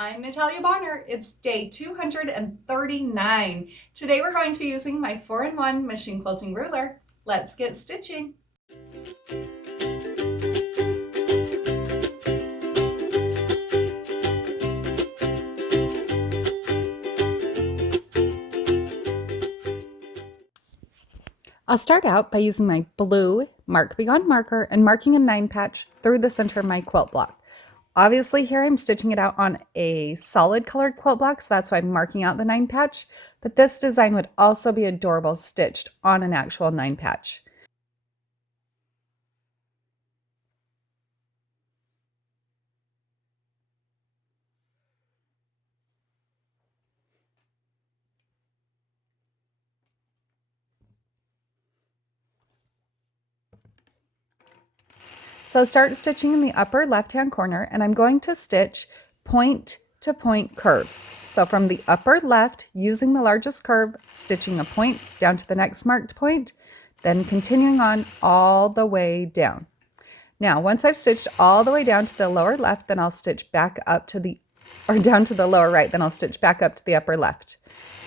I'm Natalia Bonner. It's day 239. Today we're going to be using my 4-in-1 machine quilting ruler. Let's get stitching. I'll start out by using my blue Mark Beyond marker and marking a 9 patch through the center of my quilt block. Obviously here I'm stitching it out on a solid colored quilt block, so that's why I'm marking out the 9 patch, but this design would also be adorable stitched on an actual 9 patch. So start stitching in the upper left-hand corner, and I'm going to stitch point to point curves. So from the upper left, using the largest curve, stitching a point down to the next marked point, then continuing on all the way down. Now, once I've stitched all the way down to the lower left, then I'll stitch back up to the, or down to the lower right, then I'll stitch back up to the upper left.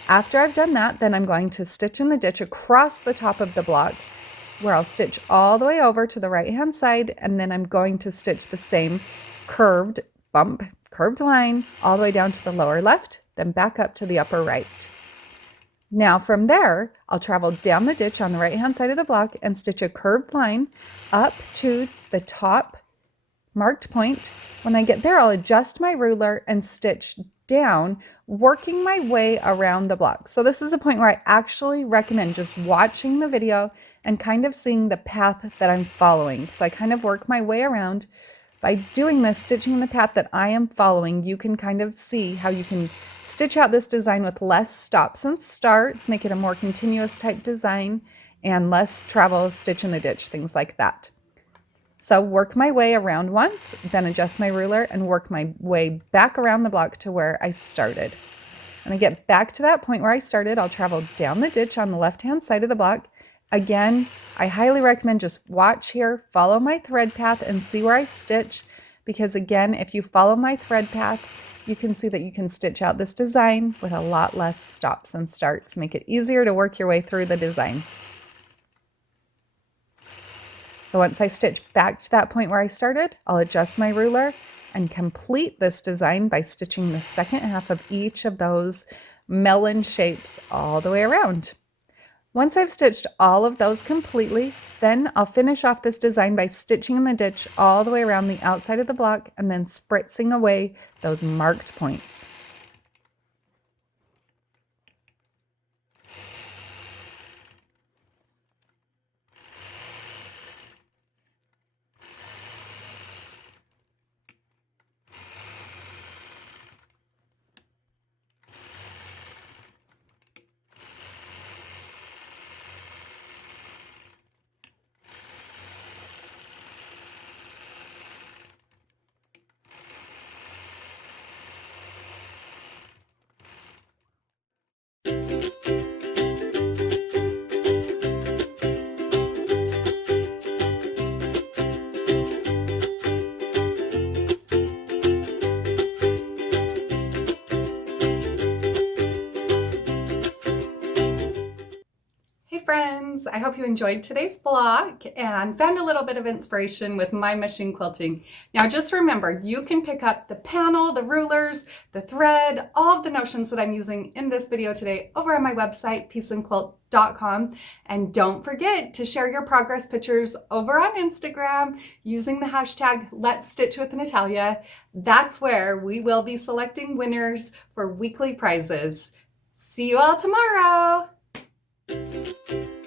After I've done that, then I'm going to stitch in the ditch across the top of the block, where I'll stitch all the way over to the right hand side, and then I'm going to stitch the same curved line all the way down to the lower left, then back up to the upper right. Now from there, I'll travel down the ditch on the right hand side of the block and stitch a curved line up to the top marked point. When I get there, I'll adjust my ruler and stitch down, working my way around the block. So this is a point where I actually recommend just watching the video and kind of seeing the path that I'm following. So I kind of work my way around. By doing this, stitching the path that I am following, you can kind of see how you can stitch out this design with less stops and starts, make it a more continuous type design, and less travel, stitch in the ditch, things like that. So work my way around once, then adjust my ruler and work my way back around the block to where I started. When I get back to that point where I started, I'll travel down the ditch on the left-hand side of the block. Again, I highly recommend just watch here, follow my thread path and see where I stitch, because again, if you follow my thread path, you can see that you can stitch out this design with a lot less stops and starts, make it easier to work your way through the design. So once I stitch back to that point where I started, I'll adjust my ruler and complete this design by stitching the second half of each of those melon shapes all the way around. Once I've stitched all of those completely, then I'll finish off this design by stitching in the ditch all the way around the outside of the block and then spritzing away those marked points. Friends, I hope you enjoyed today's block and found a little bit of inspiration with my machine quilting. Now just remember, you can pick up the panel, the rulers, the thread, all of the notions that I'm using in this video today over on my website, peaceandquilt.com. And don't forget to share your progress pictures over on Instagram using the hashtag Let's Stitch with Natalia. That's where we will be selecting winners for weekly prizes. See you all tomorrow. Thank you.